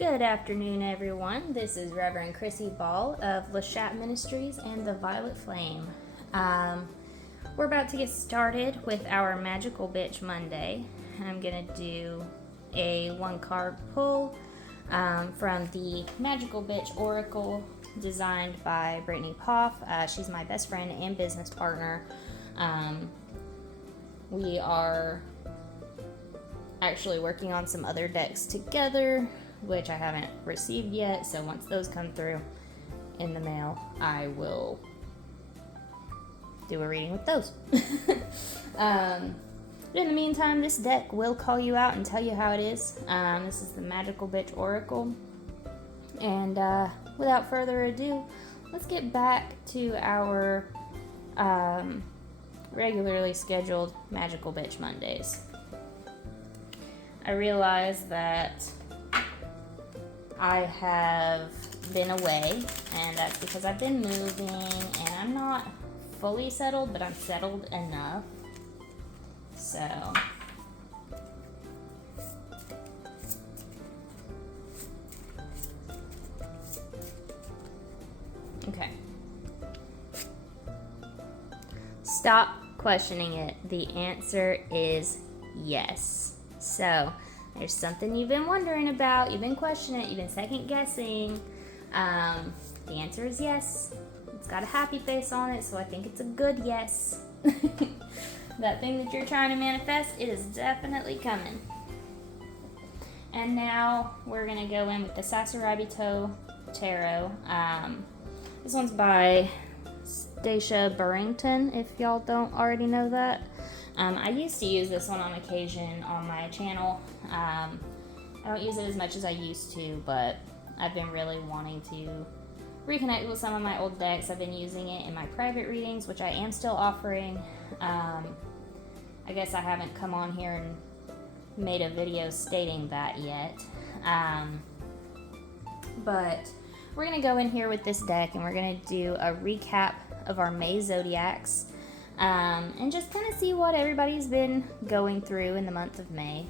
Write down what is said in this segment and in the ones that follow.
Good afternoon, everyone. This is Reverend Chrissy Ball of Lachat Ministries and the Violet Flame. We're about to get started with our Magical Bitch Monday. I'm going to do a one-card pull from the Magical Bitch Oracle designed by Brittany Poff. She's my best friend and business partner. We are actually working on some other decks together, which I haven't received yet, so once those come through in the mail, I will do a reading with those. But in the meantime, this deck will call you out and tell you how it is. This is the Magical Bitch Oracle. And without further ado, let's get back to our regularly scheduled Magical Bitch Mondays. I realize that I have been away, and that's because I've been moving, and I'm not fully settled, but I'm settled enough. So, okay. Stop questioning it. The answer is yes. So, there's something you've been wondering about, you've been questioning it, you've been second guessing. The answer is yes. It's got a happy face on it, so I think it's a good yes. That thing that you're trying to manifest, it is definitely coming. And now we're going to go in with the Sasarabito Tarot. This one's by Stacia Burrington, if y'all don't already know that. I used to use this one on occasion on my channel. I don't use it as much as I used to, but I've been really wanting to reconnect with some of my old decks. I've been using it in my private readings, which I am still offering. I guess I haven't come on here and made a video stating that yet. But we're going to go in here with this deck, and we're going to do a recap of our May Zodiacs. And just kind of see what everybody's been going through in the month of May.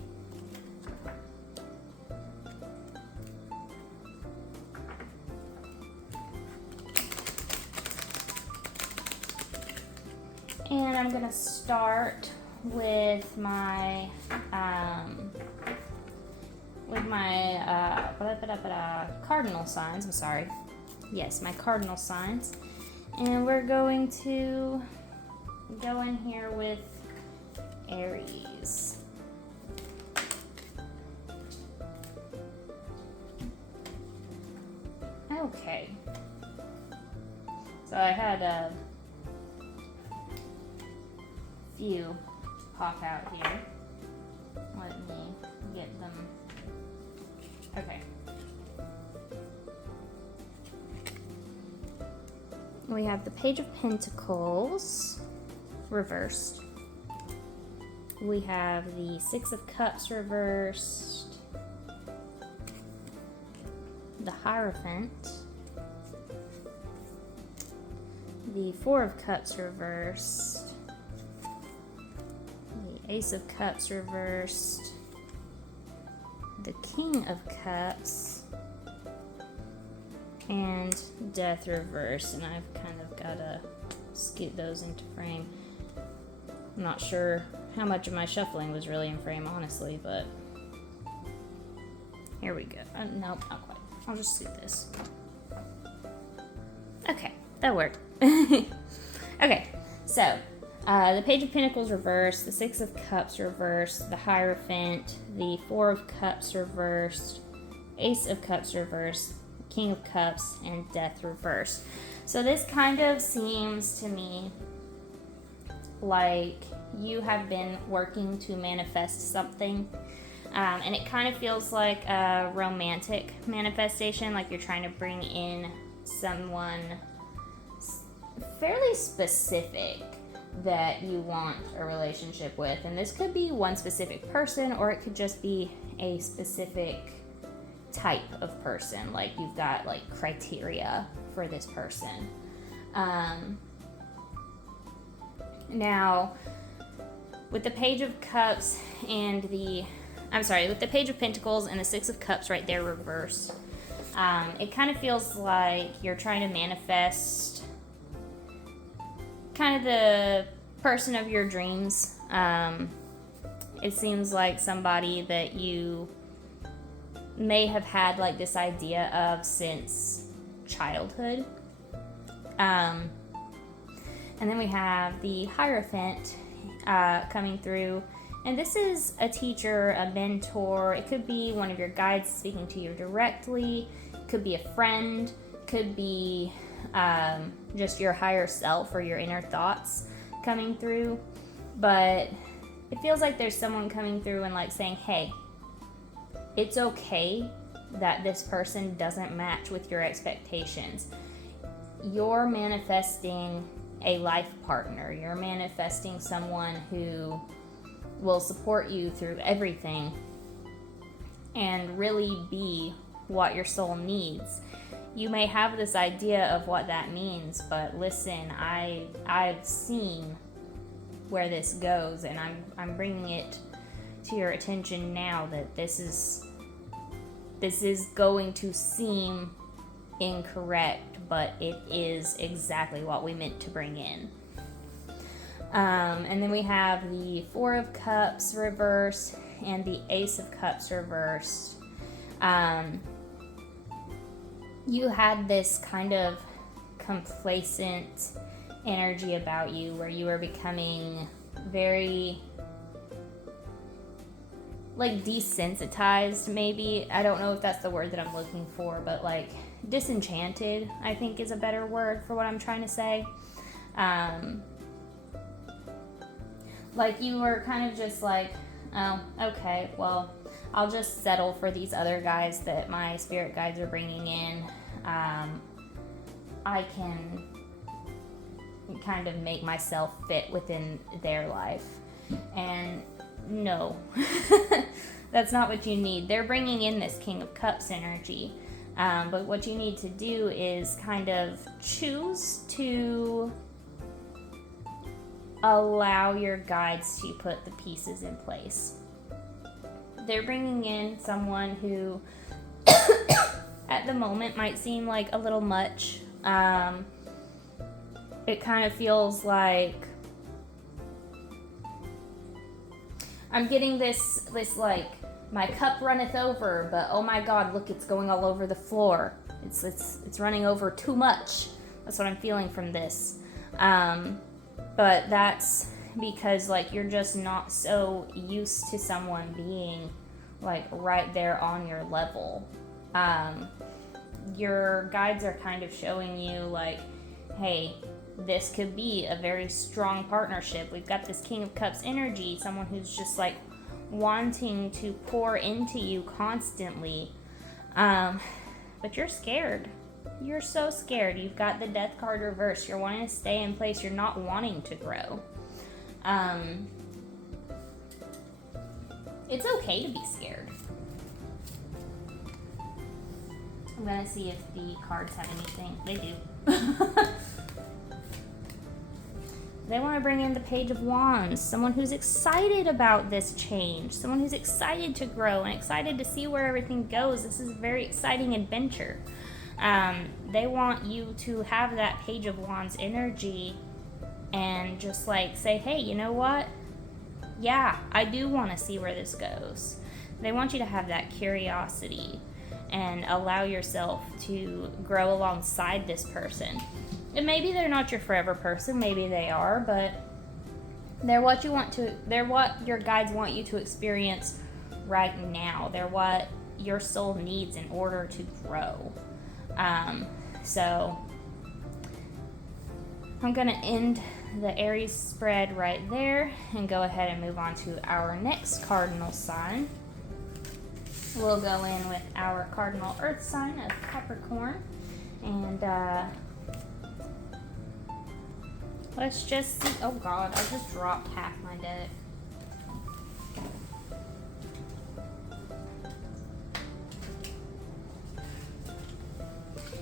And I'm going to start with my cardinal signs. I'm sorry. Yes, my cardinal signs. And we're going to go in here with Aries. Okay. So I had a few pop out here. Let me get them. Okay. We have the Page of Pentacles reversed. We have the Six of Cups reversed, the Hierophant, the Four of Cups reversed, the Ace of Cups reversed, the King of Cups, and Death reversed. And I've kind of got to scoot those into frame. I'm not sure how much of my shuffling was really in frame, honestly, but here we go. Nope, not quite. I'll just suit this. Okay, that worked. Okay, so the Page of Pentacles reversed, the Six of Cups reversed, the Hierophant, the Four of Cups reversed, Ace of Cups reversed, King of Cups, and Death reversed. So this kind of seems to me like you have been working to manifest something, and it kind of feels like a romantic manifestation, like you're trying to bring in someone fairly specific that you want a relationship with. And this could be one specific person, or it could just be a specific type of person, like you've got like criteria for this person. Now with the Page of Cups and the I'm sorry, with the Page of Pentacles and the Six of Cups right there reversed, it kind of feels like you're trying to manifest kind of the person of your dreams. It seems like somebody that you may have had like this idea of since childhood. And then we have the Hierophant coming through. And this is a teacher, a mentor. It could be one of your guides speaking to you directly. It could be a friend. It could be just your higher self or your inner thoughts coming through. But it feels like there's someone coming through and like saying, hey, it's okay that this person doesn't match with your expectations. You're manifesting a life partner. You're manifesting someone who will support you through everything and really be what your soul needs. You may have this idea of what that means, but listen, I've seen where this goes, and I'm bringing it to your attention now that this is going to seem incorrect, but it is exactly what we meant to bring in. And then we have the Four of Cups reversed and the Ace of Cups reversed. You had this kind of complacent energy about you where you were becoming very like desensitized, maybe. I don't know if that's the word that I'm looking for, but like disenchanted, I think is a better word for what I'm trying to say. Like you were kind of just like, oh, okay, well, I'll just settle for these other guys that my spirit guides are bringing in. I can kind of make myself fit within their life. And no, that's not what you need. They're bringing in this King of Cups energy. But what you need to do is kind of choose to allow your guides to put the pieces in place. They're bringing in someone who at the moment might seem like a little much. It kind of feels like I'm getting this like my cup runneth over, but oh my God, look, it's going all over the floor. It's running over too much. That's what I'm feeling from this. But that's because like you're just not so used to someone being like right there on your level. Your guides are kind of showing you like, hey, this could be a very strong partnership. We've got this King of Cups energy, someone who's just like wanting to pour into you constantly. But you're scared. You're so scared. You've got the Death card reversed. You're wanting to stay in place. You're not wanting to grow. It's okay to be scared. I'm gonna see if the cards have anything. They do. They want to bring in the Page of Wands, someone who's excited about this change, someone who's excited to grow and excited to see where everything goes. This is a very exciting adventure. They want you to have that Page of Wands energy and just like say, hey, you know what? Yeah, I do want to see where this goes. They want you to have that curiosity and allow yourself to grow alongside this person. And maybe they're not your forever person, maybe they are, but they're what your guides want you to experience right now. They're what your soul needs in order to grow. So I'm going to end the Aries spread right there and go ahead and move on to our next cardinal sign. We'll go in with our cardinal earth sign of Capricorn, and let's just see. Oh God, I just dropped half my deck.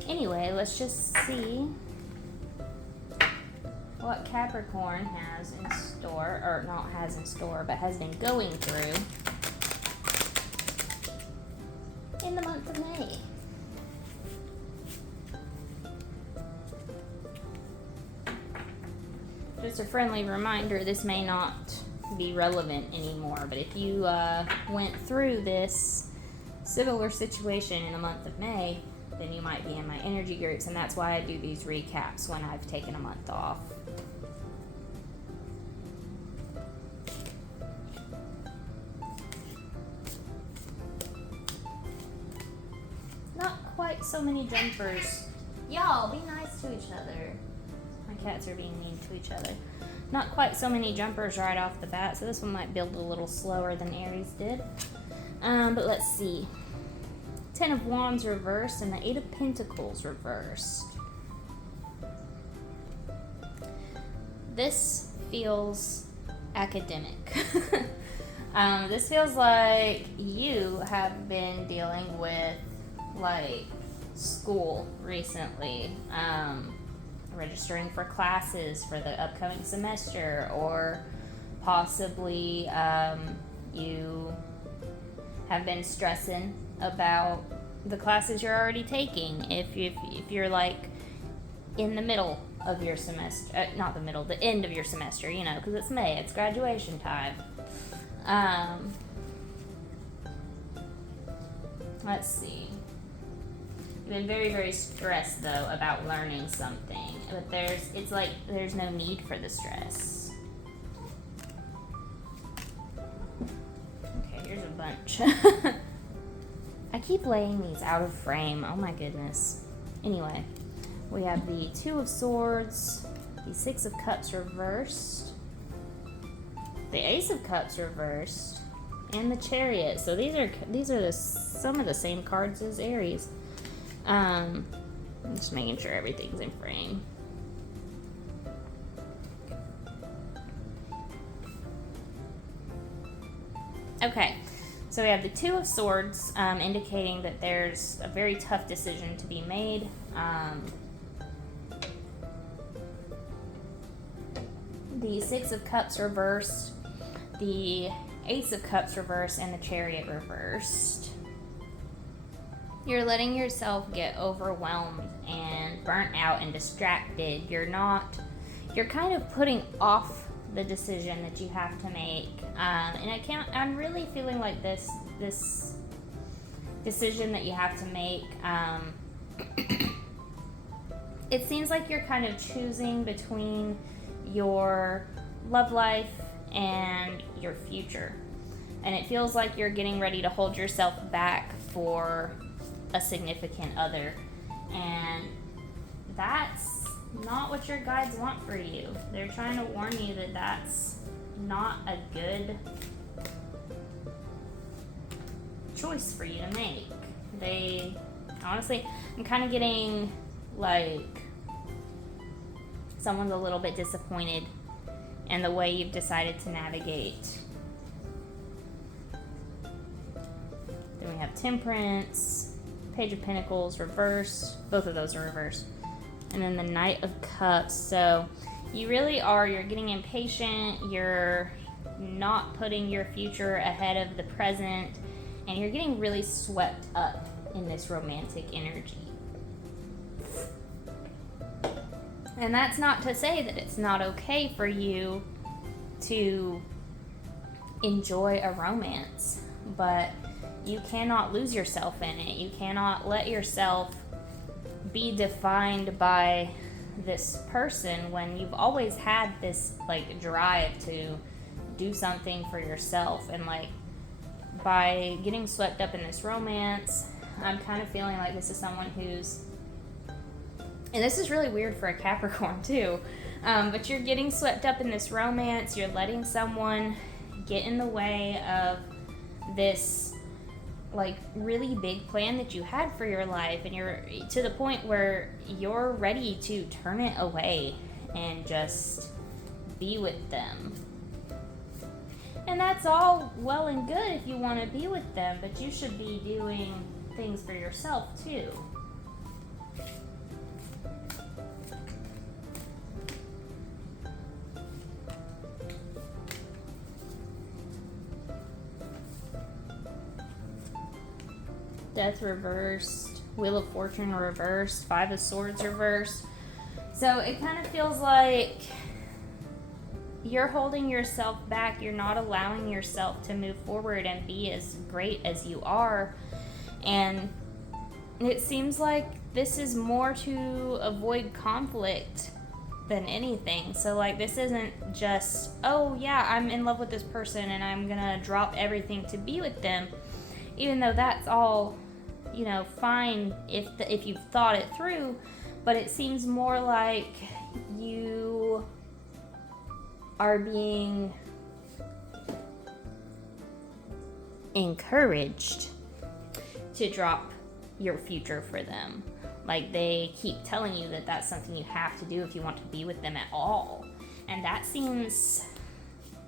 Anyway, let's just see what Capricorn has in store, or not has in store, but has been going through in the month of May. Just a friendly reminder, this may not be relevant anymore, but if you went through this similar situation in the month of May, then you might be in my energy groups, and that's why I do these recaps when I've taken a month off. Not quite so many jumpers. Y'all, be nice to each other. My cats are being mean to each other. Not quite so many jumpers right off the bat, so this one might build a little slower than Aries did. But let's see. 10 of Wands reversed and the 8 of Pentacles reversed. This feels academic. This feels like you have been dealing with like school recently. Registering for classes for the upcoming semester, or possibly you have been stressing about the classes you're already taking. If you're like in the middle of your semester, not the middle, the end of your semester, you know, because it's May, it's graduation time. Let's see. You've been very, very stressed though about learning something, but it's like there's no need for the stress. Okay, here's a bunch. I keep laying these out of frame. Oh my goodness. Anyway, we have the 2 of Swords, the 6 of Cups reversed, the Ace of Cups reversed, and the Chariot. So these are some of the same cards as Aries. I'm just making sure everything's in frame. Okay, so we have the 2 of Swords, indicating that there's a very tough decision to be made. The 6 of Cups reversed, the Ace of Cups reversed, and the Chariot reversed. You're letting yourself get overwhelmed and burnt out and distracted. You're kind of putting off the decision that you have to make. And I'm really feeling like this decision that you have to make, it seems like you're kind of choosing between your love life and your future. And it feels like you're getting ready to hold yourself back for a significant other, and that's not what your guides want for you. They're trying to warn you that that's not a good choice for you to make. Honestly, I'm kind of getting like someone's a little bit disappointed in the way you've decided to navigate. Then we have Temperance, Page of Pentacles reversed. Both of those are reversed. And then the Knight of Cups. So you really are, you're getting impatient. You're not putting your future ahead of the present. And you're getting really swept up in this romantic energy. And that's not to say that it's not okay for you to enjoy a romance. But you cannot lose yourself in it. You cannot let yourself be defined by this person when you've always had this like drive to do something for yourself. And like by getting swept up in this romance, I'm kind of feeling like this is someone who's, and this is really weird for a Capricorn too, but you're getting swept up in this romance. You're letting someone get in the way of this like really big plan that you had for your life, and you're to the point where you're ready to turn it away and just be with them. And that's all well and good if you want to be with them, but you should be doing things for yourself too. Death reversed, Wheel of Fortune reversed, Five of Swords reversed. So it kind of feels like you're holding yourself back. You're not allowing yourself to move forward and be as great as you are. And it seems like this is more to avoid conflict than anything. So like, this isn't just, oh yeah, I'm in love with this person and I'm gonna drop everything to be with them, even though that's all, you know, fine if you've thought it through. But it seems more like you are being encouraged to drop your future for them. Like, they keep telling you that that's something you have to do if you want to be with them at all. And that seems,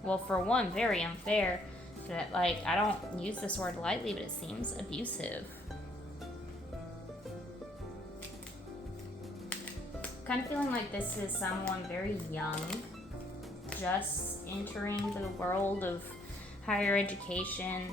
well, for one, very unfair. That, like, I don't use this word lightly, but it seems abusive. Kind of feeling like this is someone very young, just entering the world of higher education.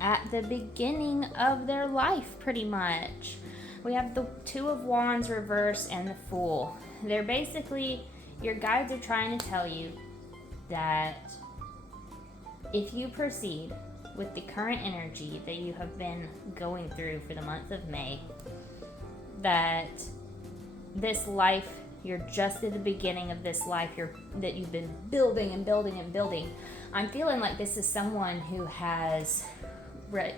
At the beginning of their life, pretty much. We have the Two of Wands reversed and the Fool. They're basically, your guides are trying to tell you that if you proceed with the current energy that you have been going through for the month of May, that this life, you're just at the beginning of this life that you've been building and building and building. I'm feeling like this is someone who has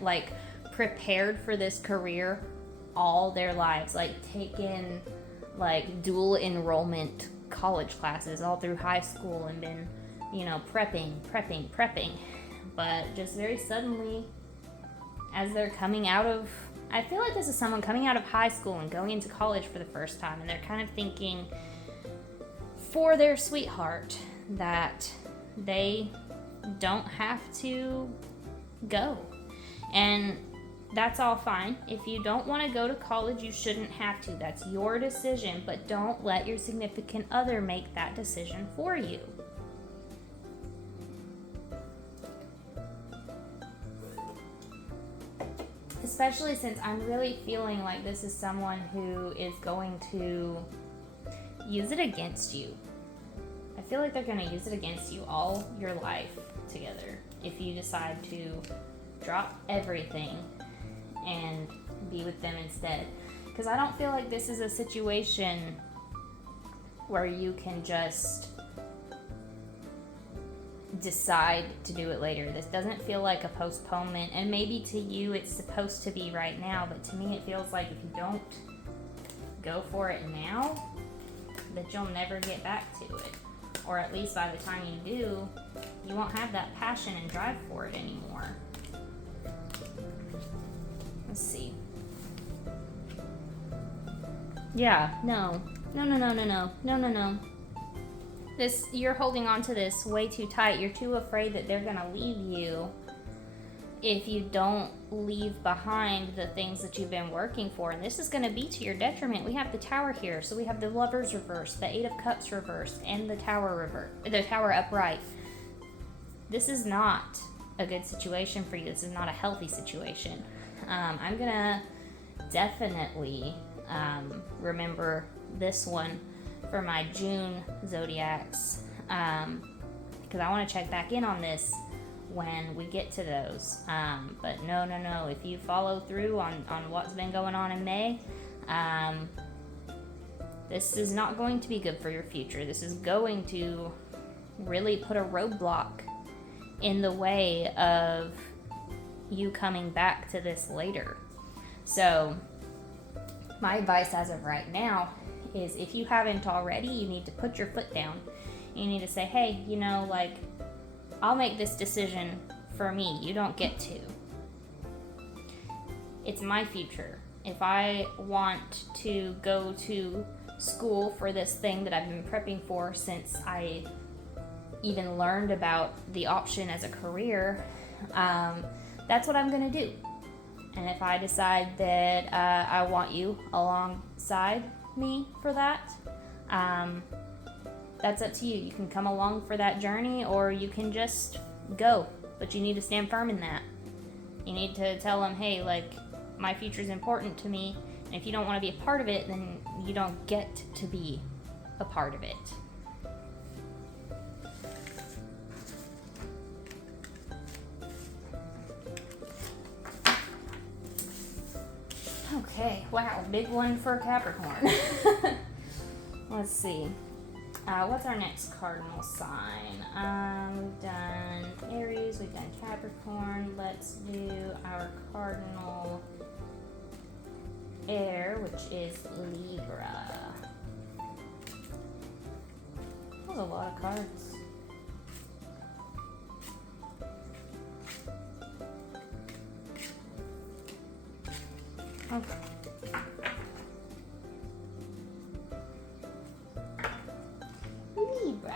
like prepared for this career all their lives, like taken like dual enrollment college classes all through high school and been, you know, prepping. But just very suddenly, as they're coming out of, I feel like this is someone coming out of high school and going into college for the first time, and they're kind of thinking for their sweetheart that they don't have to go. And that's all fine. If you don't want to go to college, you shouldn't have to. That's your decision, but don't let your significant other make that decision for you. Especially since I'm really feeling like this is someone who is going to use it against you. I feel like they're going to use it against you all your life together if you decide to drop everything and be with them instead. Because I don't feel like this is a situation where you can just decide to do it later. This doesn't feel like a postponement, and maybe to you it's supposed to be right now, but to me it feels like if you don't go for it now, that you'll never get back to it. Or at least by the time you do, you won't have that passion and drive for it anymore. Let's see. Yeah, no. This, you're holding on to this way too tight. You're too afraid that they're gonna leave you if you don't leave behind the things that you've been working for. And this is gonna be to your detriment. We have the Tower here, so we have the Lovers reversed, the Eight of Cups reversed, and the Tower upright. This is not a good situation for you. This is not a healthy situation. I'm gonna definitely remember this one for my June Zodiacs, because I want to check back in on this when we get to those. But no, if you follow through on what's been going on in May, this is not going to be good for your future. This is going to really put a roadblock in the way of you coming back to this later. So my advice as of right now is, if you haven't already, you need to put your foot down. You need to say, hey, you know, like, I'll make this decision for me. You don't get to. It's my future. If I want to go to school for this thing that I've been prepping for since I even learned about the option as a career, that's what I'm going to do. And if I decide that I want you alongside me for that, that's up to you. You can come along for that journey, or you can just go but you need to stand firm in that. You need to tell them, hey, like, my future is important to me, and if you don't want to be a part of it, then you don't get to be a part of it. Okay, wow, big one for Capricorn. Let's see. What's our next cardinal sign? We've done Aries, we've done Capricorn. Let's do our cardinal air, which is Libra. That was a lot of cards. Okay. Libra.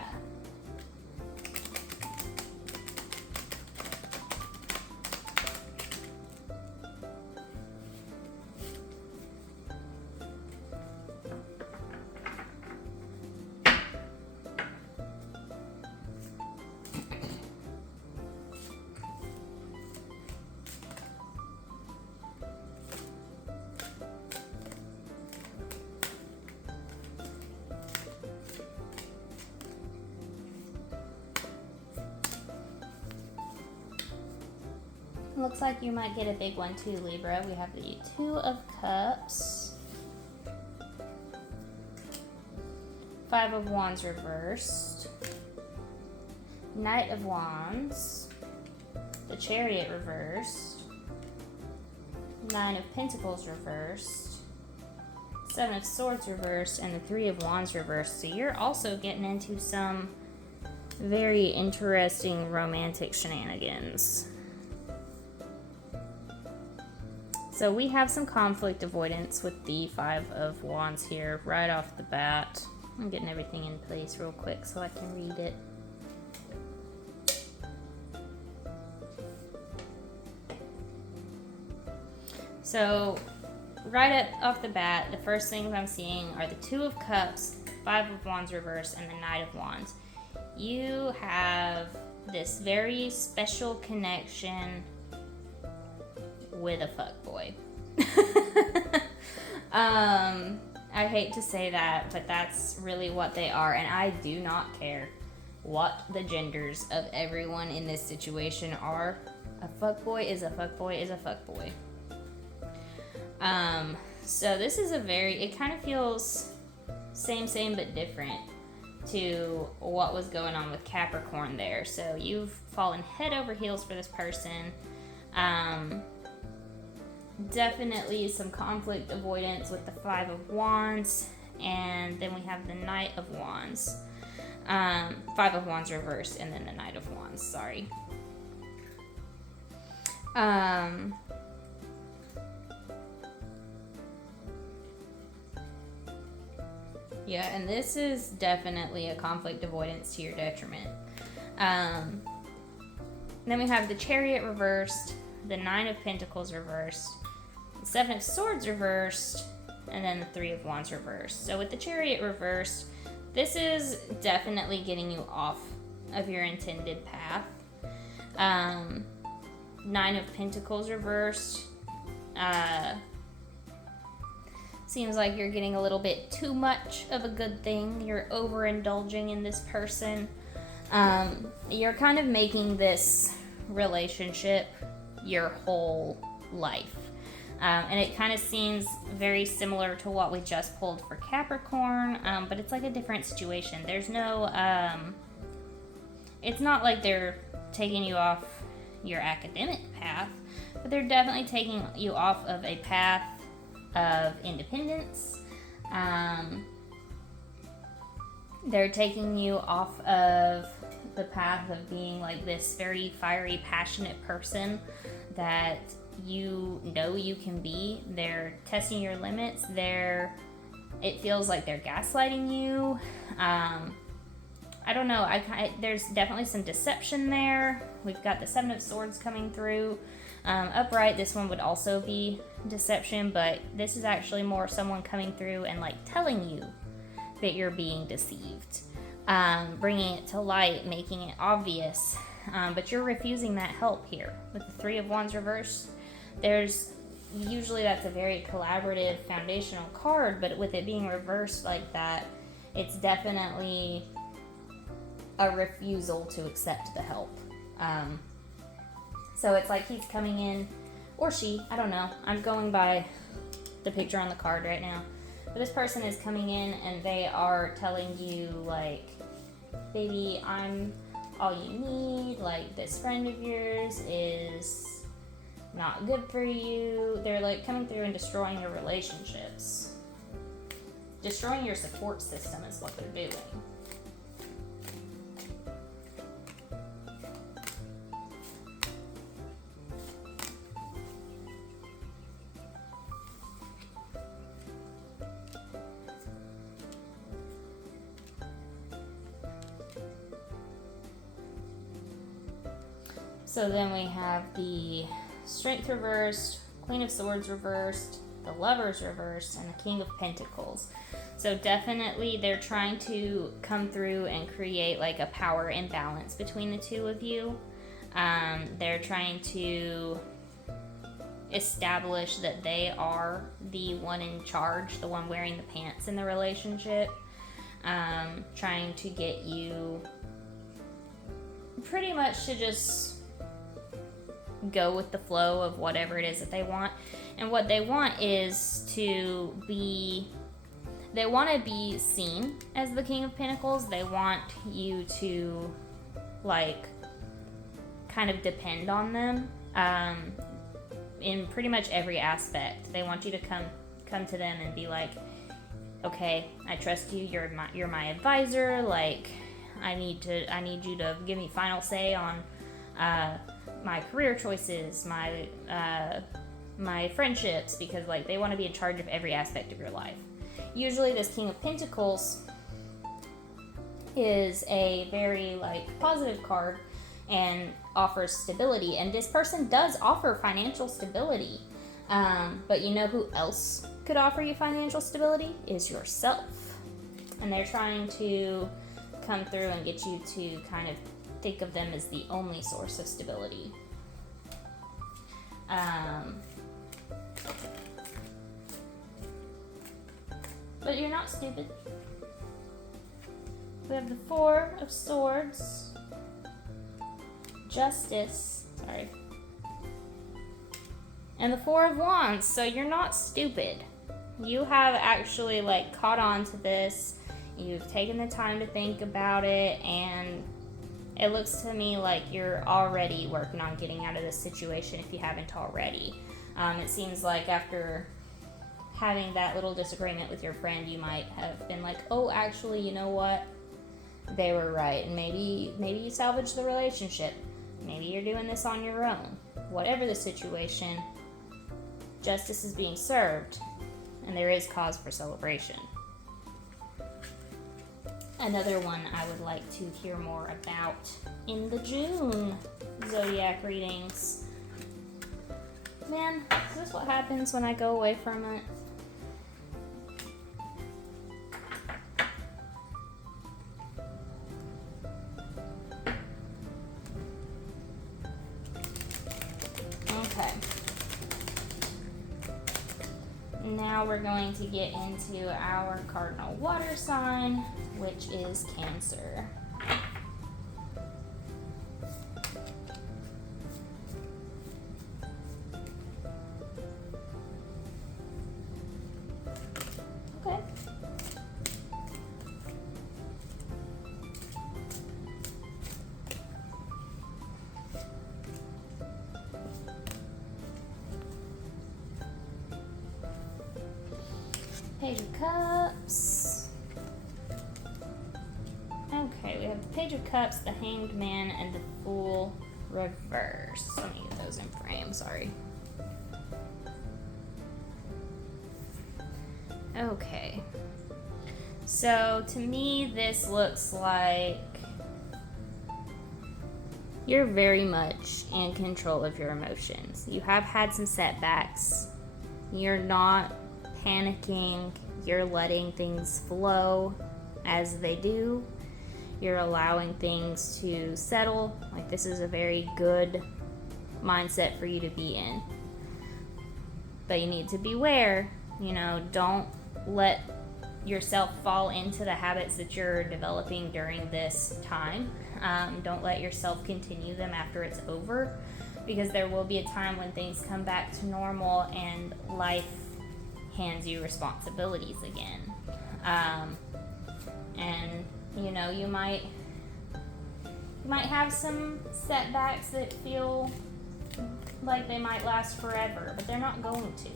Looks like you might get a big one too, Libra. We have the Two of Cups, Five of Wands reversed, Knight of Wands, the Chariot reversed, Nine of Pentacles reversed, Seven of Swords reversed, and the Three of Wands reversed. So you're also getting into some very interesting romantic shenanigans. So we have some conflict avoidance with the Five of Wands here right off the bat. I'm getting everything in place real quick so I can read it. So right off the bat, the first things I'm seeing are the Two of Cups, Five of Wands reversed, and the Knight of Wands. You have this very special connection with a fuckboy. I hate to say that, but that's really what they are, and I do not care what the genders of everyone in this situation are. A fuckboy is a fuckboy is a fuckboy. So this is it kind of feels same but different to what was going on with Capricorn there. So you've fallen head over heels for this person. Definitely some conflict avoidance with the Five of Wands, and then we have the Knight of Wands. Five of Wands reversed, and then the Knight of Wands, sorry. Yeah, and this is definitely a conflict avoidance to your detriment. Then we have the Chariot reversed, the Nine of Pentacles reversed, the Seven of Swords reversed, and then the Three of Wands reversed. So with the Chariot reversed, this is definitely getting you off of your intended path. Nine of Pentacles reversed. Seems like you're getting a little bit too much of a good thing. You're overindulging in this person. You're kind of making this relationship your whole life. And it kind of seems very similar to what we just pulled for Capricorn, but it's like a different situation. There's no, it's not like they're taking you off your academic path, but they're definitely taking you off of a path of independence. They're taking you off of the path of being like this very fiery, passionate person that you know you can be. They're testing your limits. It feels like they're gaslighting you. I don't know. There's definitely some deception there. We've got the Seven of Swords coming through. Upright, this one would also be deception, but this is actually more someone coming through and like telling you that you're being deceived. Bringing it to light, making it obvious but you're refusing that help here. With the Three of Wands reversed, usually that's a very collaborative foundational card, but with it being reversed like that, it's definitely a refusal to accept the help. So it's like he's coming in, or she, I don't know. I'm going by the picture on the card right now. But this person is coming in and they are telling you, like, baby, I'm all you need. Like, this friend of yours is not good for you. They're like coming through and destroying your relationships. Destroying your support system is what they're doing. So then we have the Strength reversed, Queen of Swords reversed, the Lovers reversed, and the King of Pentacles. So definitely they're trying to come through and create like a power imbalance between the two of you. They're trying to establish that they are the one in charge, the one wearing the pants in the relationship. Trying to get you pretty much to just go with the flow of whatever it is that they want. And what they want is to be, they want to be seen as the King of Pentacles. They want you to like kind of depend on them in pretty much every aspect. They want you to come to them and be like, okay, I trust you, you're my advisor, like I need you to give me final say on my career choices, my friendships, because like they want to be in charge of every aspect of your life. Usually this King of Pentacles is a very like positive card and offers stability, and this person does offer financial stability, but you know who else could offer you financial stability is yourself. And they're trying to come through and get you to kind of think of them as the only source of stability. But you're not stupid. We have the Four of Swords, Justice, and the Four of Wands. So you're not stupid. You have actually like caught on to this. You've taken the time to think about it, and it looks to me like you're already working on getting out of this situation if you haven't already. It seems like after having that little disagreement with your friend, you might have been like, oh, actually, you know what? They were right. And maybe you salvage the relationship. Maybe you're doing this on your own. Whatever the situation, justice is being served, and there is cause for celebration. Another one I would like to hear more about in the June Zodiac Readings. Man, is this what happens when I go away from it? Okay. Now we're going to get into our cardinal water sign, which is Cancer. Okay. Page of Cups. Okay, we have the Page of Cups, the Hanged Man, and the Fool reverse. Let me get those in frame, sorry. Okay. So, to me, this looks like you're very much in control of your emotions. You have had some setbacks. You're not panicking. You're letting things flow as they do. You're allowing things to settle. Like, this is a very good mindset for you to be in. But you need to beware, don't let yourself fall into the habits that you're developing during this time. Don't let yourself continue them after it's over, because there will be a time when things come back to normal and life hands you responsibilities again. And you might have some setbacks that feel like they might last forever, but they're not going to.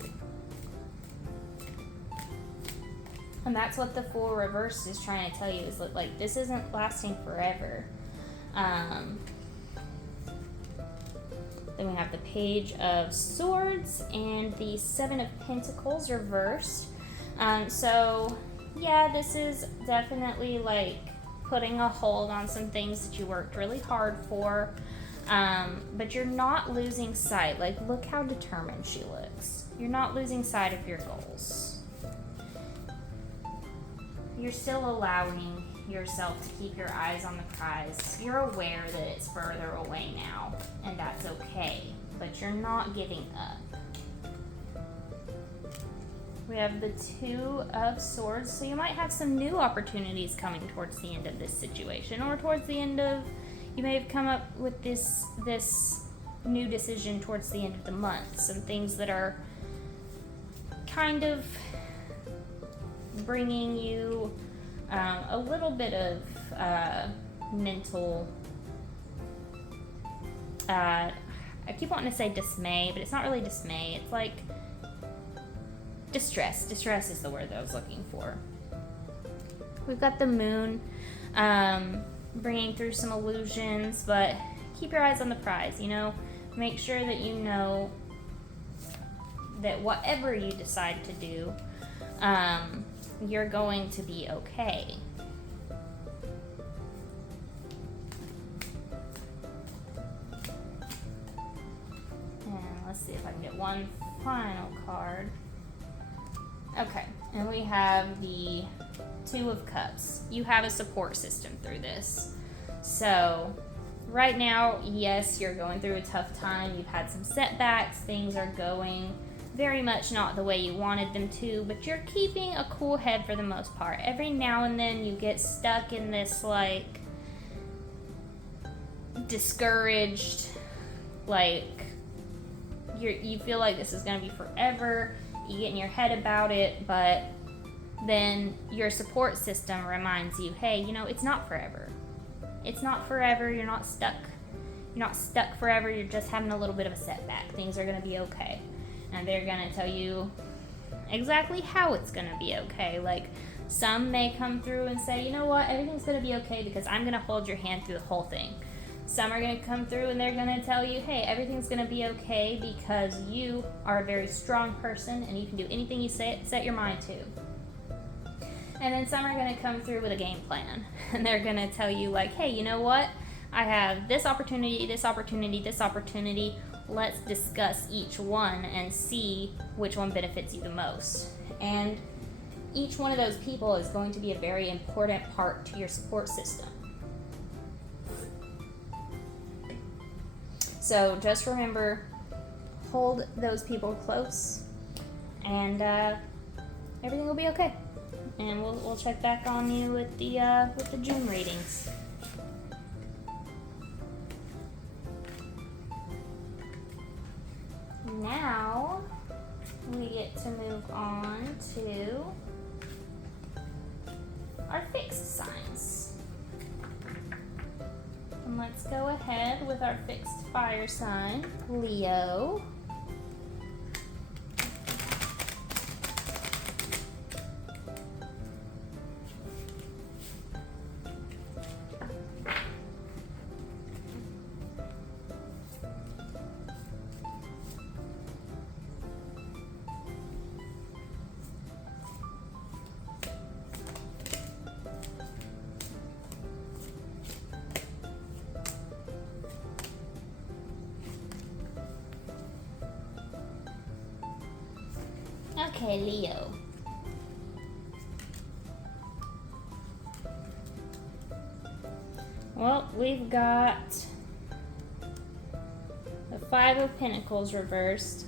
And that's what the Fool reverse is trying to tell you, is that, like, this isn't lasting forever. Then we have the Page of Swords and the Seven of Pentacles reversed. So, yeah, this is definitely, like, putting a hold on some things that you worked really hard for. But you're not losing sight. Like, look how determined she looks. You're not losing sight of your goals. You're still allowing yourself to keep your eyes on the prize. You're aware that it's further away now, and that's okay, but you're not giving up. We have the Two of Swords, so you might have some new opportunities coming towards the end of this situation, or towards the end of, you may have come up with this new decision towards the end of the month. Some things that are kind of bringing you a little bit of mental, I keep wanting to say dismay, but it's not really dismay. It's like distress. Distress is the word that I was looking for. We've got the Moon bringing through some illusions, but keep your eyes on the prize, Make sure that you know that whatever you decide to do, you're going to be okay. And let's see if I can get one final card. Okay, and we have the Two of Cups. You have a support system through this. So, right now, yes, you're going through a tough time. You've had some setbacks. Things are going very much not the way you wanted them to, but you're keeping a cool head for the most part. Every now and then you get stuck in this, like, discouraged, like, you feel like this is going to be forever. You get in your head about it, but then your support system reminds you, hey, it's not forever. It's not forever. You're not stuck. You're not stuck forever. You're just having a little bit of a setback. Things are going to be okay. And they're going to tell you exactly how it's going to be okay. Like, some may come through and say, you know what, everything's going to be okay because I'm going to hold your hand through the whole thing. Some are going to come through and they're going to tell you, hey, everything's going to be okay because you are a very strong person and you can do anything you set your mind to. And then some are going to come through with a game plan. And they're going to tell you, like, hey, you know what, I have this opportunity, this opportunity, this opportunity. Let's discuss each one and see which one benefits you the most. And each one of those people is going to be a very important part to your support system. So just remember, hold those people close, and everything will be okay. And we'll check back on you with the June readings. Now we get to move on to our fixed signs. And let's go ahead with our fixed fire sign, Leo. Okay, Leo. we've got the Five of Pentacles reversed,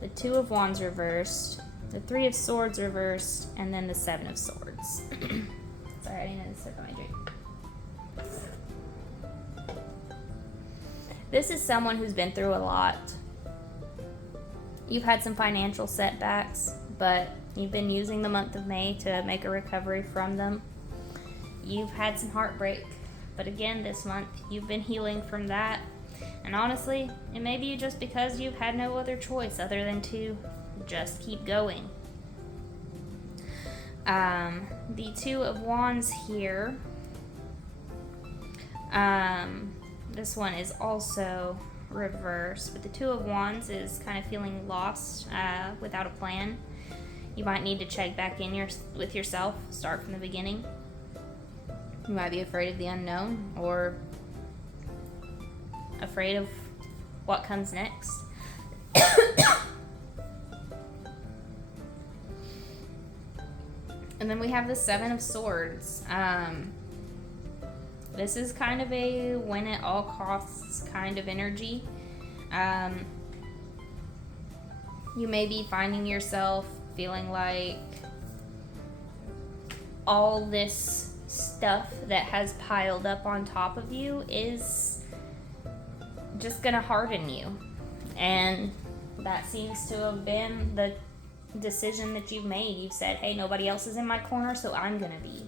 the Two of Wands reversed, the Three of Swords reversed, and then the Seven of Swords. Sorry, I didn't sip on my drink. This is someone who's been through a lot. You've had some financial setbacks, but you've been using the month of May to make a recovery from them. You've had some heartbreak, but again, this month, you've been healing from that. And honestly, it may be just because you've had no other choice other than to just keep going. The Two of Wands here. This one is also reversed, but the Two of Wands is kind of feeling lost without a plan. You might need to check back in with yourself, start from the beginning. You might be afraid of the unknown or afraid of what comes next. And then we have the Seven of Swords. This is kind of a win at all costs kind of energy. You may be finding yourself feeling like all this stuff that has piled up on top of you is just gonna harden you. And that seems to have been the decision that you've made. You've said, hey, nobody else is in my corner, so I'm gonna be.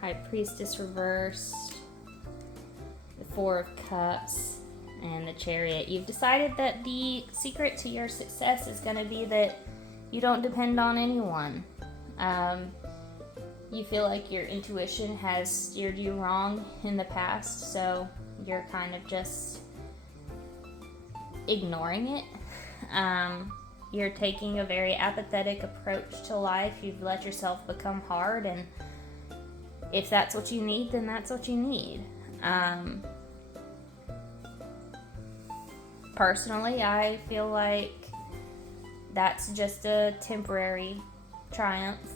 High Priestess reversed, the Four of Cups, and the Chariot. You've decided that the secret to your success is going to be that you don't depend on anyone. You feel like your intuition has steered you wrong in the past, so you're kind of just ignoring it. You're taking a very apathetic approach to life. You've let yourself become hard, and if that's what you need, then that's what you need. Personally, I feel like that's just a temporary triumph.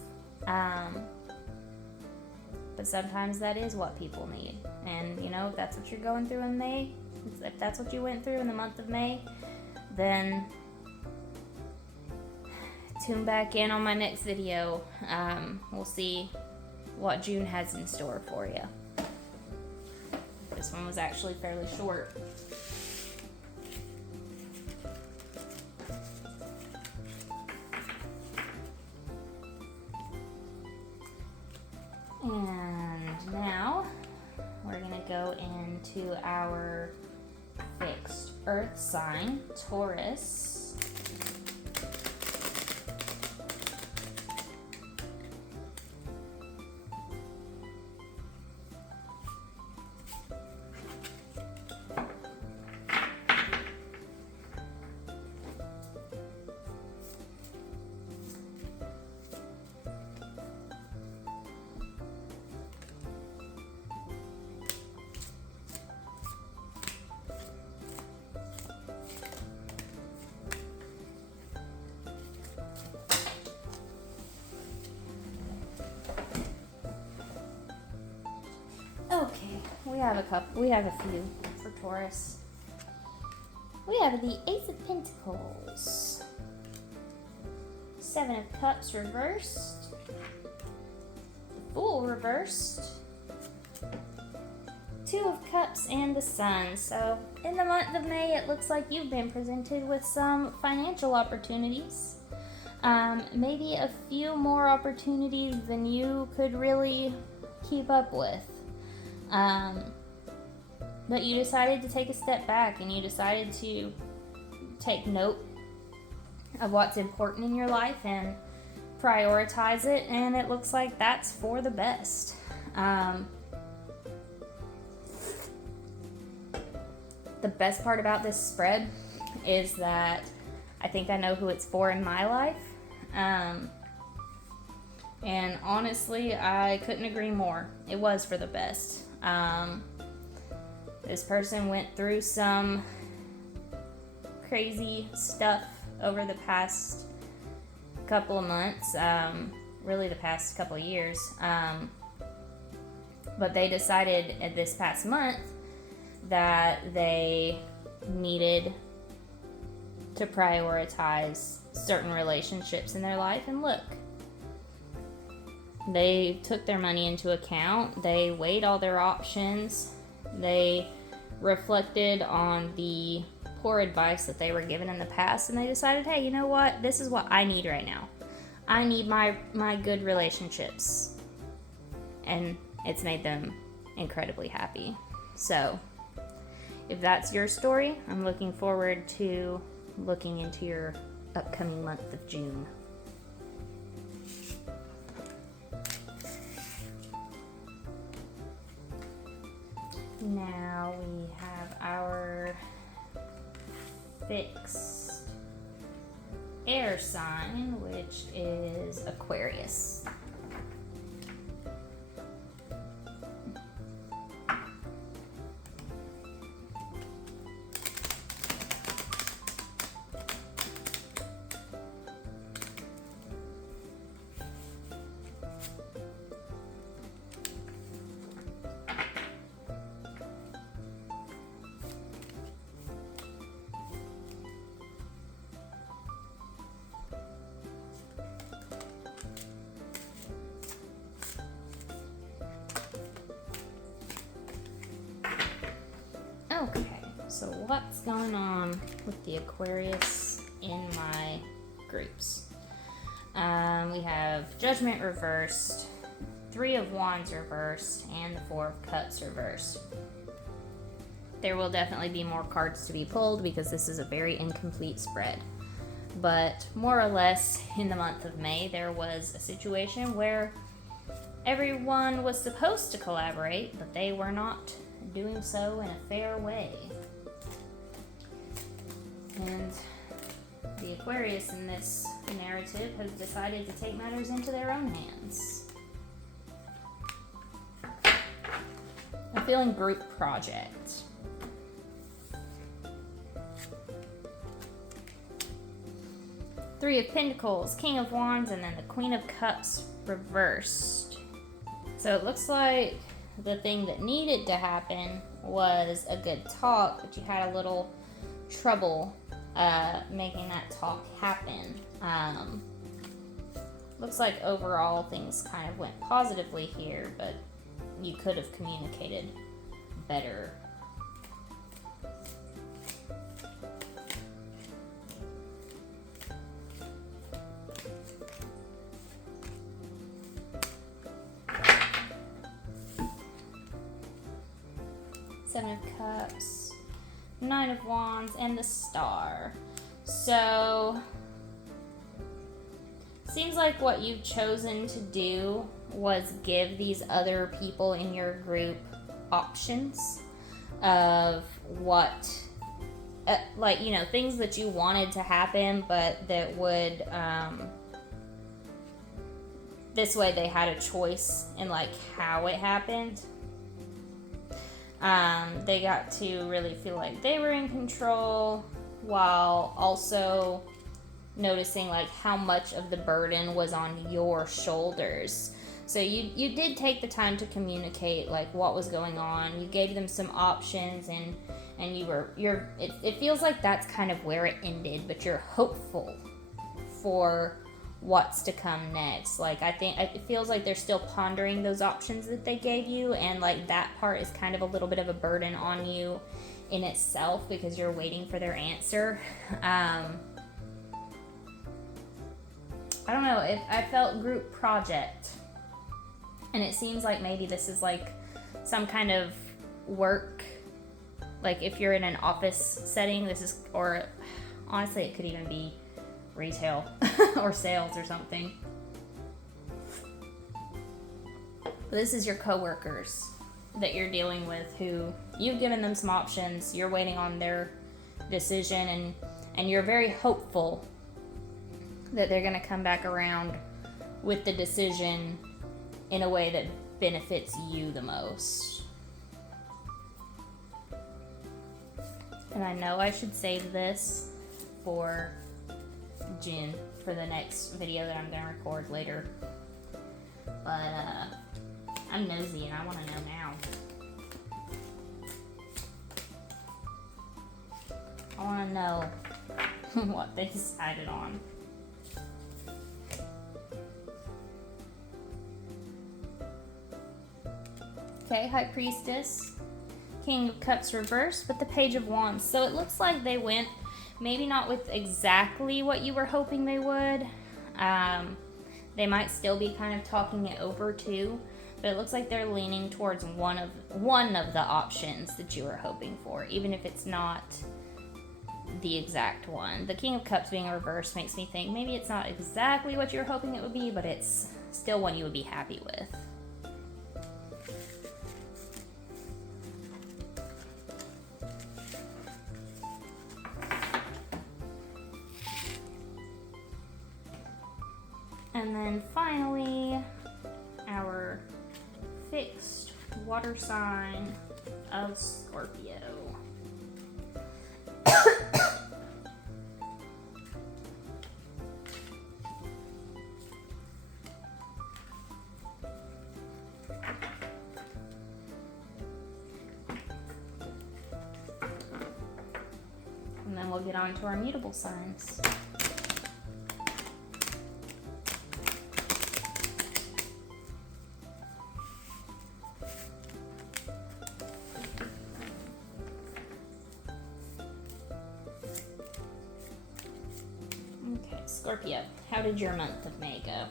But sometimes that is what people need. And, you know, if that's what you're going through in May, if that's what you went through in the month of May, then tune back in on my next video. We'll see what June has in store for you. This one was actually fairly short. And now we're going to go into our fixed earth sign, Taurus. Okay, we have a few for Taurus. We have the Ace of Pentacles, Seven of Cups reversed, the Fool reversed, Two of Cups, and the Sun. So in the month of May, it looks like you've been presented with some financial opportunities. Maybe a few more opportunities than you could really keep up with. But you decided to take a step back and you decided to take note of what's important in your life and prioritize it, and it looks like that's for the best. The best part about this spread is that I think I know who it's for in my life. And honestly, I couldn't agree more. It was for the best. This person went through some crazy stuff over the past couple of months, really the past couple of years. But they decided this past month that they needed to prioritize certain relationships in their life. And look, they took their money into account. They weighed all their options. They reflected on the poor advice that they were given in the past, and they decided, hey, you know what? This is what I need right now. I need my good relationships. And it's made them incredibly happy. So, if that's your story, I'm looking forward to looking into your upcoming month of June. Now we have our fixed air sign, which is Aquarius. Okay, so what's going on with the Aquarius in my groups? We have Judgment reversed, Three of Wands reversed, and the Four of Cups reversed. There will definitely be more cards to be pulled because this is a very incomplete spread. But more or less in the month of May, there was a situation where everyone was supposed to collaborate, but they were not doing so in a fair way. And the Aquarius in this narrative has decided to take matters into their own hands. I'm feeling group project. Three of Pentacles, King of Wands, and then the Queen of Cups reversed. So it looks like the thing that needed to happen was a good talk, but you had a little trouble making that talk happen. Looks like overall things kind of went positively here, but you could have communicated better. Seven of Cups, Nine of Wands, and the Star. So, seems like what you've chosen to do was give these other people in your group options of what, things that you wanted to happen, but that would, this way they had a choice in, how it happened. They got to really feel like they were in control while also noticing how much of the burden was on your shoulders. So you did take the time to communicate what was going on. You gave them some options and it feels like that's kind of where it ended, but you're hopeful for what's to come next. I think it feels like they're still pondering those options that they gave you, and that part is kind of a little bit of a burden on you in itself because you're waiting for their answer. I don't know, I felt group project, and it seems like maybe this is some kind of work, if you're in an office setting, or honestly it could even be retail or sales or something. This is your coworkers that you're dealing with, who you've given them some options, you're waiting on their decision, and And you're very hopeful that they're going to come back around with the decision in a way that benefits you the most. And I know I should save this for June, for the next video that I'm going to record later. But I'm nosy and I want to know now. I want to know what they decided on. Okay, High Priestess, King of Cups reversed with the Page of Wands. So it looks like they went maybe not with exactly what you were hoping they would. They might still be kind of talking it over too, but it looks like they're leaning towards one of the options that you were hoping for, even if it's not the exact one. The King of Cups being reversed makes me think maybe it's not exactly what you were hoping it would be, but it's still one you would be happy with. And then finally, our fixed water sign of Scorpio. And then we'll get on to our mutable signs. Okay, Scorpio, how did your month of May go?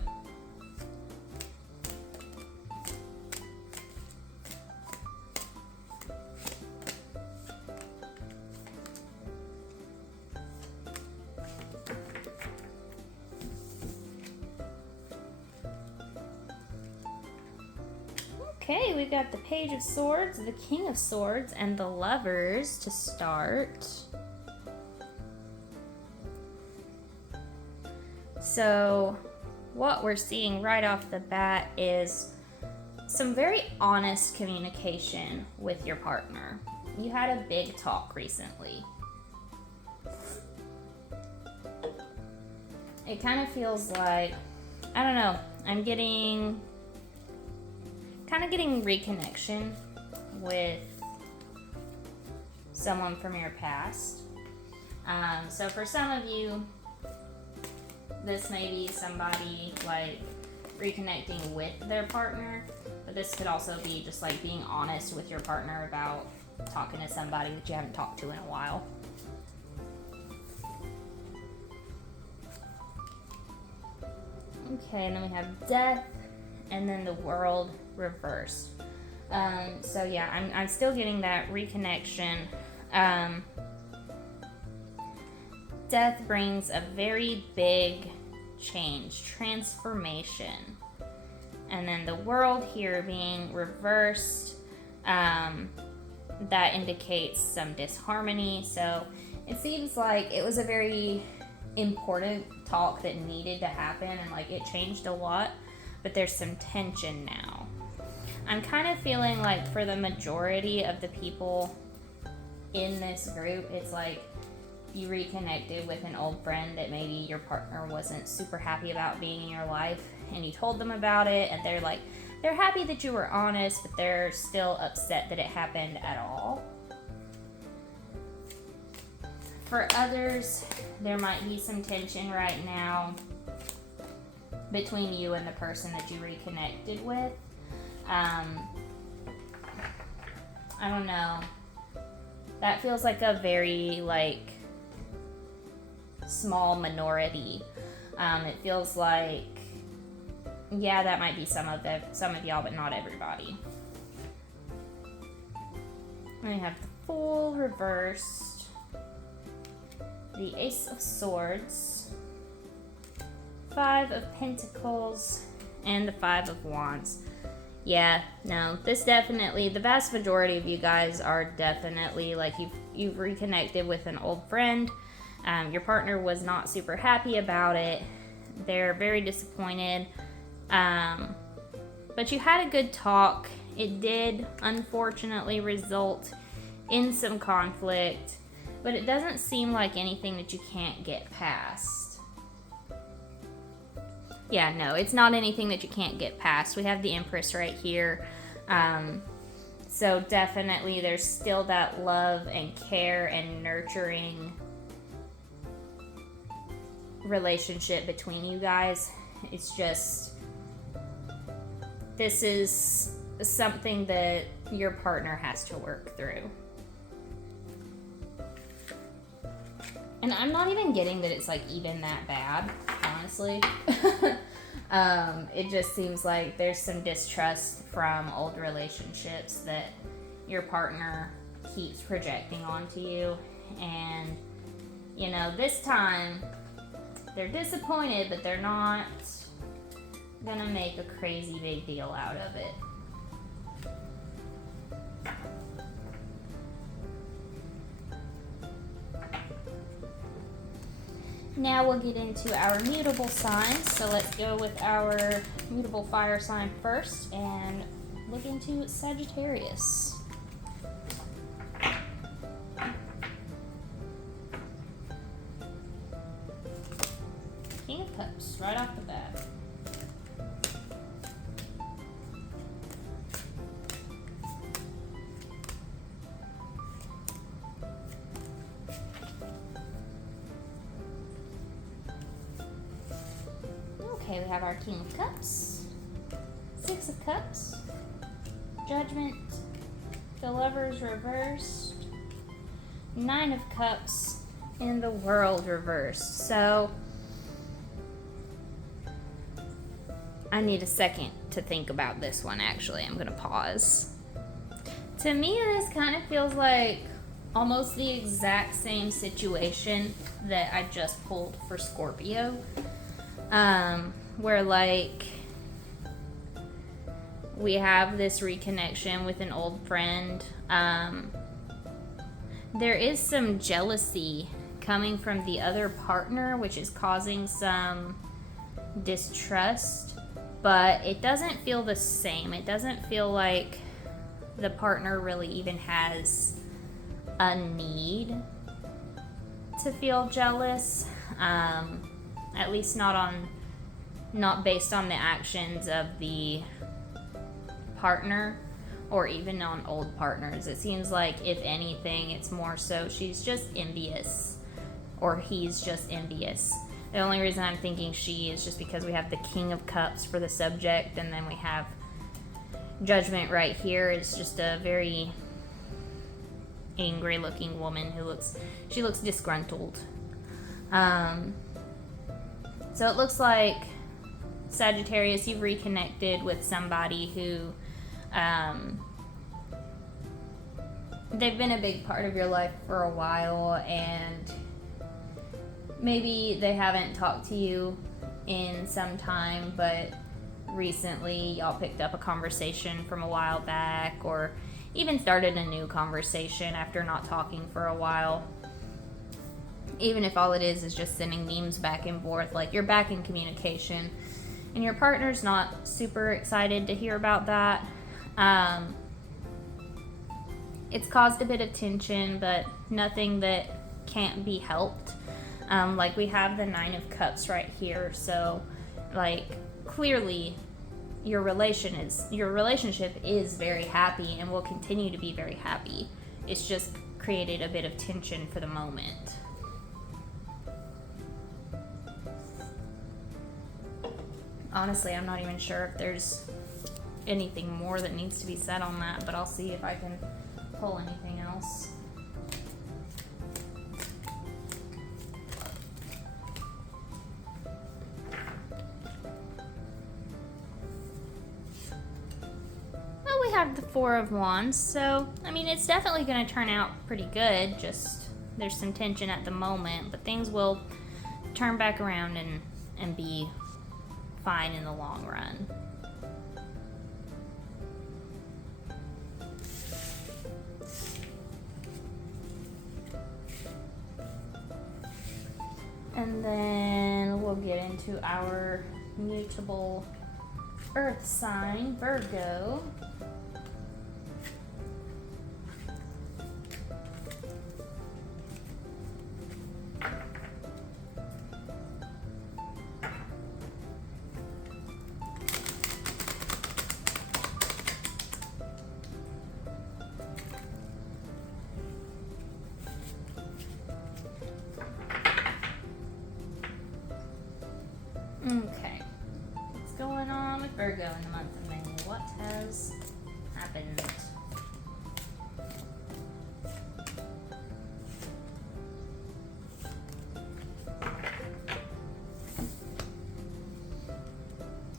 Okay, we've got the Page of Swords, the King of Swords, and the Lovers to start. So, what we're seeing right off the bat is some very honest communication with your partner. You had a big talk recently. It kind of feels like, I don't know, I'm getting reconnection with someone from your past. So for some of you, this may be somebody like reconnecting with their partner, but this could also be just like being honest with your partner about talking to somebody that you haven't talked to in a while. Okay, and then we have Death, and then the World reversed. So yeah, I'm still getting that reconnection. Death brings a very big change, transformation. And then the World here being reversed, that indicates some disharmony. So it seems like it was a very important talk that needed to happen, and like it changed a lot, but there's some tension now. I'm kind of feeling like for the majority of the people in this group, it's like you reconnected with an old friend that maybe your partner wasn't super happy about being in your life, and you told them about it, and they're happy that you were honest, but they're still upset that it happened at all. For others, there might be some tension right now between you and the person that you reconnected with. I don't know. That feels like a very small minority. It feels like, yeah, that might be some of y'all, but not everybody. And we have the Fool reversed, the Ace of Swords, Five of Pentacles, and the Five of Wands. Yeah, no, this definitely, the vast majority of you guys are definitely you've reconnected with an old friend Your partner was not super happy about it. They're very disappointed. But you had a good talk. It did unfortunately result in some conflict, but it doesn't seem like anything that you can't get past. Yeah, no, it's not anything that you can't get past. We have the Empress right here. So definitely there's still that love and care and nurturing relationship between you guys. It's just, this is something that your partner has to work through. And I'm not even getting that it's like even that bad, honestly. It just seems like there's some distrust from old relationships that your partner keeps projecting onto you. And, you know, this time they're disappointed, but they're not gonna make a crazy big deal out of it. Now we'll get into our mutable signs. So let's go with our mutable fire sign first and look into Sagittarius. King of Cups, right off the bat. Okay, we have our King of Cups, Six of Cups, Judgment, the Lovers reversed, Nine of Cups, and the World reversed. So I need a second to think about this one, actually. I'm gonna pause. To me, this kind of feels like almost the exact same situation that I just pulled for Scorpio. Where like we have this reconnection with an old friend. There is some jealousy coming from the other partner, which is causing some distrust, but it doesn't feel the same. It doesn't feel like the partner really even has a need to feel jealous. At least not based on the actions of the partner or even on old partners. It seems like, if anything, it's more so she's just envious or he's just envious. The only reason I'm thinking she is just because we have the King of Cups for the subject, and then we have Judgment right here. It's just a very angry looking woman who looks disgruntled. So it looks like, Sagittarius, you've reconnected with somebody who they've been a big part of your life for a while, and maybe they haven't talked to you in some time, but recently y'all picked up a conversation from a while back, or even started a new conversation after not talking for a while. Even if all it is just sending memes back and forth, like you're back in communication. And your partner's not super excited to hear about that. It's caused a bit of tension, but nothing that can't be helped. Like we have the Nine of Cups right here, so like clearly your relationship is very happy and will continue to be very happy. It's just created a bit of tension for the moment. Honestly, I'm not even sure if there's anything more that needs to be said on that, but I'll see if I can pull anything else. Well, we have the Four of Wands, so, I mean, it's definitely going to turn out pretty good, just there's some tension at the moment, but things will turn back around and be fine in the long run. And then we'll get into our mutable earth sign, Virgo. Okay, what's going on with Virgo in the month of May? What has happened?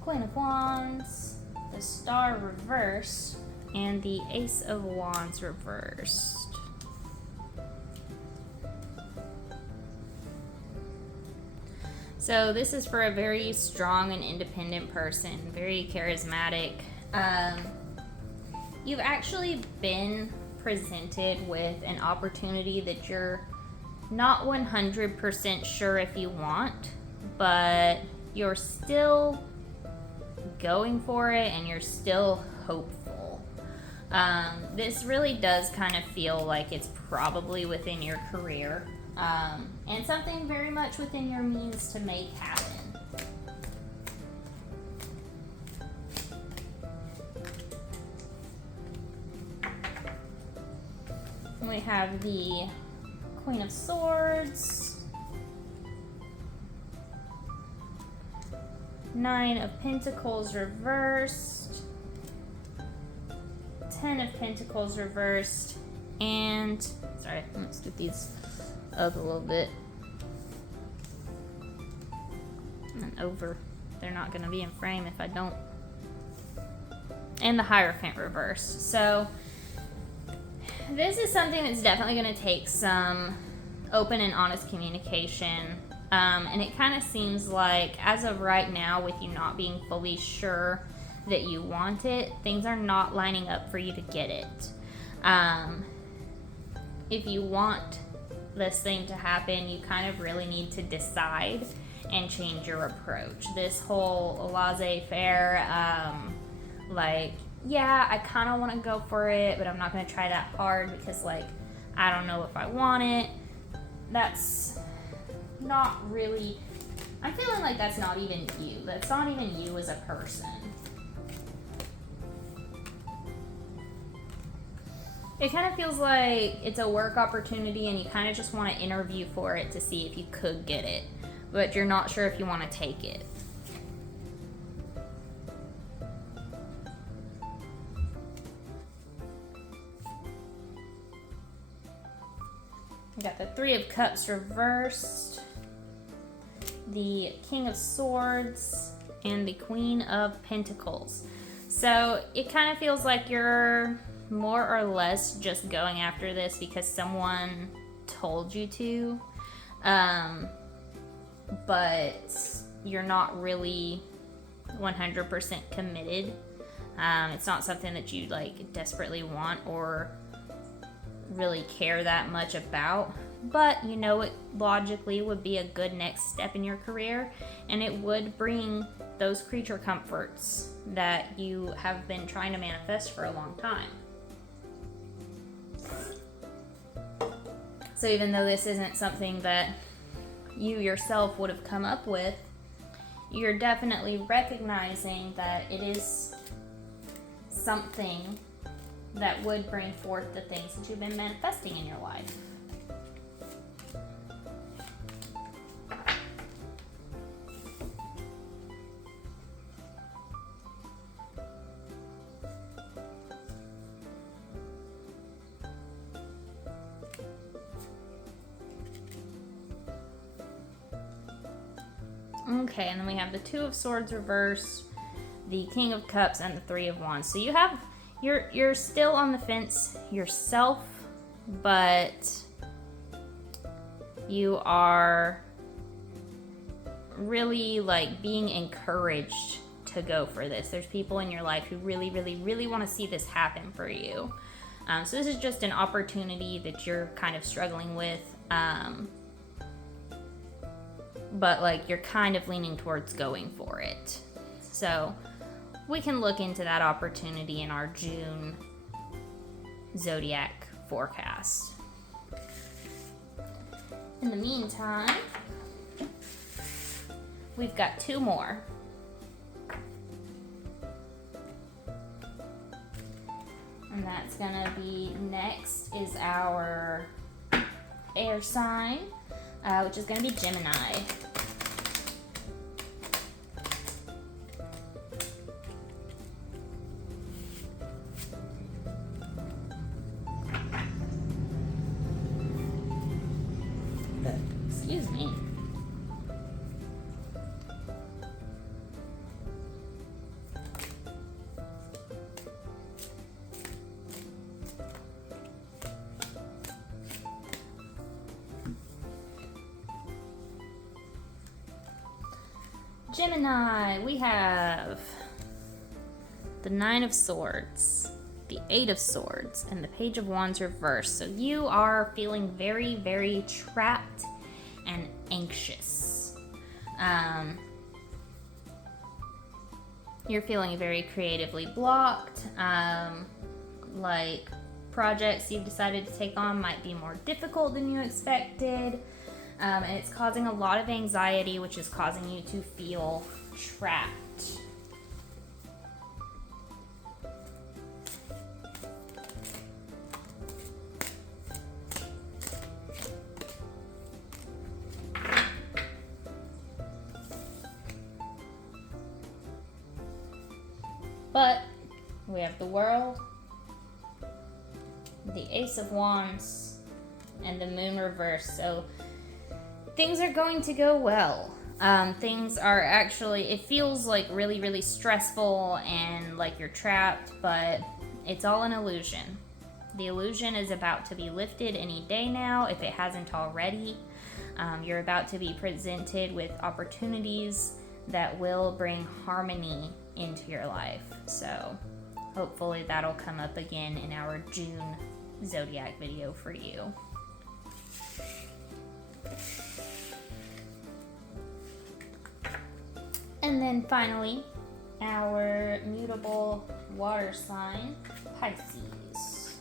Queen of Wands, the Star reversed, and the Ace of Wands reversed. So this is for a very strong and independent person, very charismatic. You've actually been presented with an opportunity that you're not 100% sure if you want, but you're still going for it and you're still hopeful. This really does kind of feel like it's probably within your career. And something very much within your means to make happen. We have the Queen of Swords, Nine of Pentacles reversed, Ten of Pentacles reversed, and sorry, let's do these up a little bit and over. They're not going to be in frame if I don't. And the Hierophant reversed. So this is something that's definitely going to take some open and honest communication. And it kind of seems like, as of right now, with you not being fully sure that you want it, things are not lining up for you to get it. If you want this thing to happen, you kind of really need to decide and change your approach. This whole laissez-faire, like, yeah, I kind of want to go for it, but I'm not going to try that hard because, like, I don't know if I want it. That's not really, I'm feeling like that's not even you. That's not even you as a person. It kind of feels like it's a work opportunity and you kind of just want to interview for it to see if you could get it, but you're not sure if you want to take it. We got the Three of Cups reversed, the King of Swords, and the Queen of Pentacles. So it kind of feels like you're more or less just going after this because someone told you to, but you're not really 100% committed. It's not something that you like desperately want or really care that much about, but you know it logically would be a good next step in your career, and it would bring those creature comforts that you have been trying to manifest for a long time. So even though this isn't something that you yourself would have come up with, you're definitely recognizing that it is something that would bring forth the things that you've been manifesting in your life. Okay, and then we have the Two of Swords reversed, the King of Cups, and the Three of Wands. So you have, you're still on the fence yourself, but you are really like being encouraged to go for this. There's people in your life who really, really, really want to see this happen for you. So this is just an opportunity that you're kind of struggling with. but like you're kind of leaning towards going for it. So we can look into that opportunity in our June Zodiac forecast. In the meantime, we've got 2 more. And that's gonna be next is our air sign, which is gonna be Gemini. Excuse me. Gemini, we have the 9 of Swords, the 8 of Swords, and the Page of Wands reversed. So you are feeling very, very trapped and anxious. You're feeling very creatively blocked. Like projects you've decided to take on might be more difficult than you expected. And it's causing a lot of anxiety, which is causing you to feel trapped. But we have the World, the Ace of Wands, and the Moon reversed. So things are going to go well. Things are actually, it feels like really, really stressful and like you're trapped, but it's all an illusion. The illusion is about to be lifted any day now, if it hasn't already. You're about to be presented with opportunities that will bring harmony into your life. So hopefully that'll come up again in our June Zodiac video for you. And then finally, our mutable water sign, Pisces.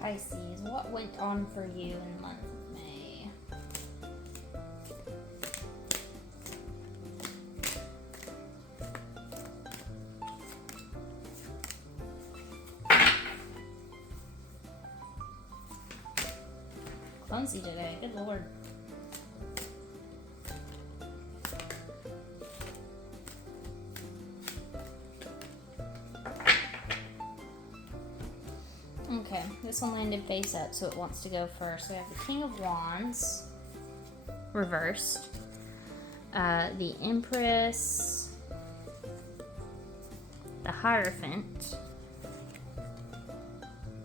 Pisces, what went on for you in the month of May? Clumsy today, good lord. Okay, this one landed face up, so it wants to go first. We have the King of Wands, reversed. The Empress. The Hierophant.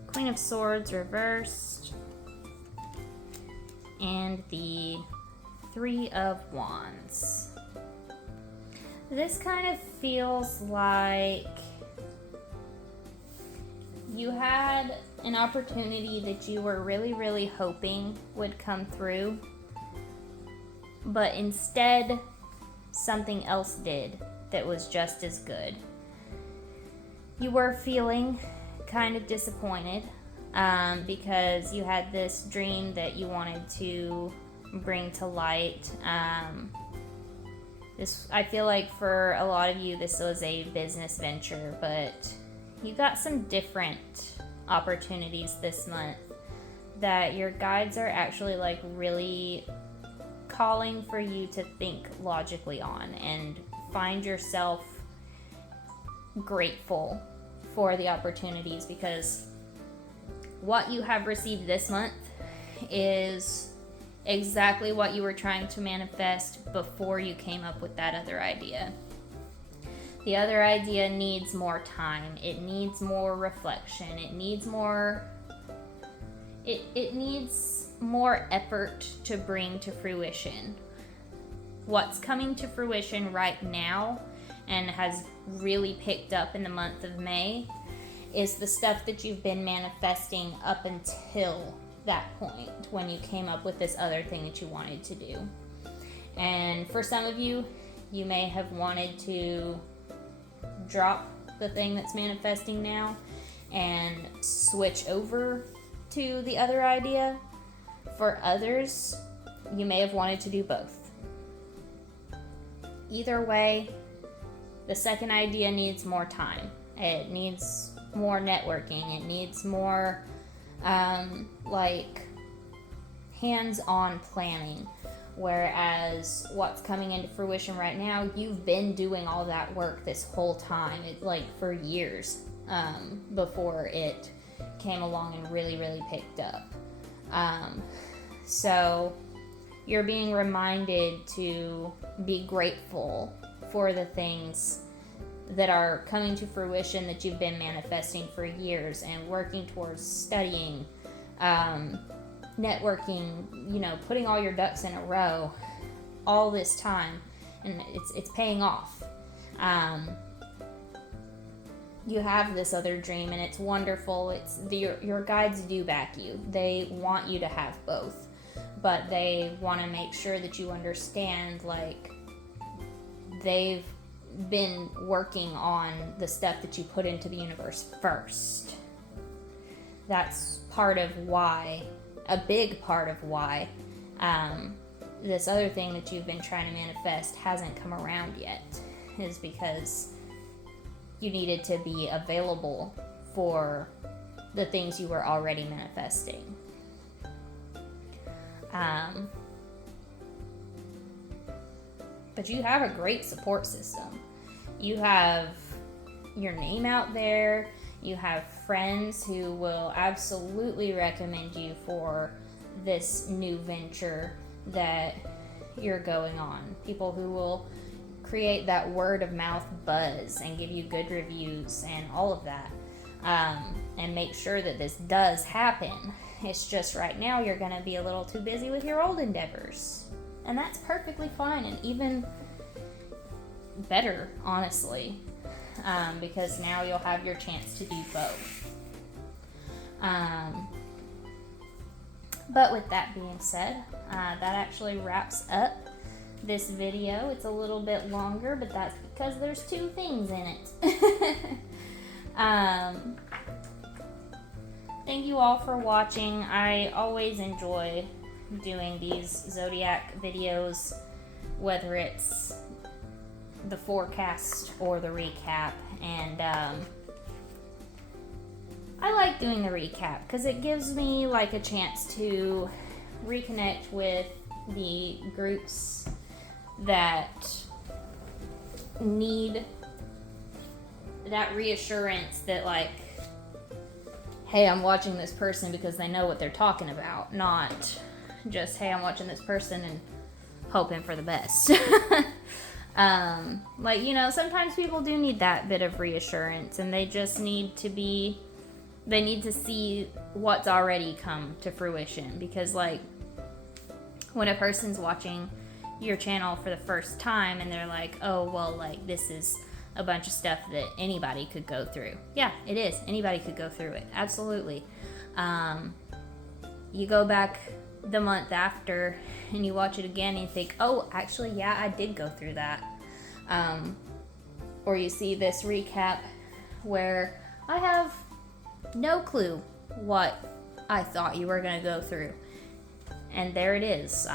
Queen of Swords, reversed. And the 3 of Wands. This kind of feels like you had an opportunity that you were really, really hoping would come through, but instead something else did that was just as good. You were feeling kind of disappointed because you had this dream that you wanted to bring to light. I feel like for a lot of you this was a business venture, but you got some different opportunities this month that your guides are actually like really calling for you to think logically on and find yourself grateful for the opportunities, because what you have received this month is exactly what you were trying to manifest before you came up with that other idea. The other idea needs more time. It needs more reflection. It needs more effort to bring to fruition. What's coming to fruition right now and has really picked up in the month of May is the stuff that you've been manifesting up until that point when you came up with this other thing that you wanted to do. And for some of you, you may have wanted to drop the thing that's manifesting now and switch over to the other idea. For others, you may have wanted to do both. Either way, the second idea needs more time. It needs more networking. It needs more hands-on planning. Whereas what's coming into fruition right now, you've been doing all that work this whole time, for years, before it came along and really, really picked up. So you're being reminded to be grateful for the things that are coming to fruition that you've been manifesting for years and working towards, studying, networking, putting all your ducks in a row all this time, and it's paying off. You have this other dream and it's wonderful. Your guides do back you. They want you to have both, but they want to make sure that you understand, they've been working on the stuff that you put into the universe first. That's a big part of why this other thing that you've been trying to manifest hasn't come around yet, is because you needed to be available for the things you were already manifesting. But you have a great support system. You have your name out there. You have friends who will absolutely recommend you for this new venture that you're going on. People who will create that word of mouth buzz and give you good reviews and all of that, and make sure that this does happen. It's just right now you're going to be a little too busy with your old endeavors. And that's perfectly fine, and even better, honestly. Because now you'll have your chance to do both. But with that being said, that actually wraps up this video. It's a little bit longer, but that's because there's two things in it. Thank you all for watching. I always enjoy doing these zodiac videos, whether it's the forecast or the recap, and I like doing the recap because it gives me a chance to reconnect with the groups that need that reassurance that hey, I'm watching this person because they know what they're talking about, not just, hey, I'm watching this person and hoping for the best. Sometimes people do need that bit of reassurance, and they just need to see what's already come to fruition. Because when a person's watching your channel for the first time and they're like, oh, well, this is a bunch of stuff that anybody could go through. Yeah, it is. Anybody could go through it. Absolutely. You go back the month after and you watch it again and you think, oh, actually, yeah, I did go through that. Or you see this recap where I have no clue what I thought you were going to go through. And there it is.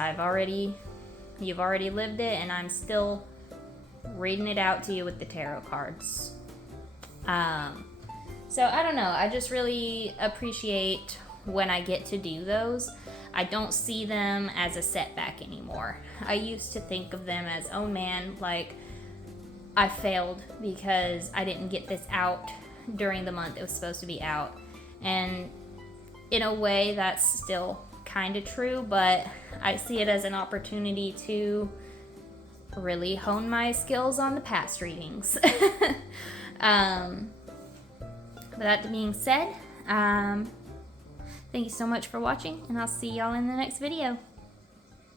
You've already lived it, and I'm still reading it out to you with the tarot cards. So I don't know. I just really appreciate when I get to do those. I don't see them as a setback anymore. I used to think of them as, oh man, I failed because I didn't get this out during the month it was supposed to be out. And in a way, that's still kind of true, but I see it as an opportunity to really hone my skills on the past readings. With that being said, thank you so much for watching, and I'll see y'all in the next video.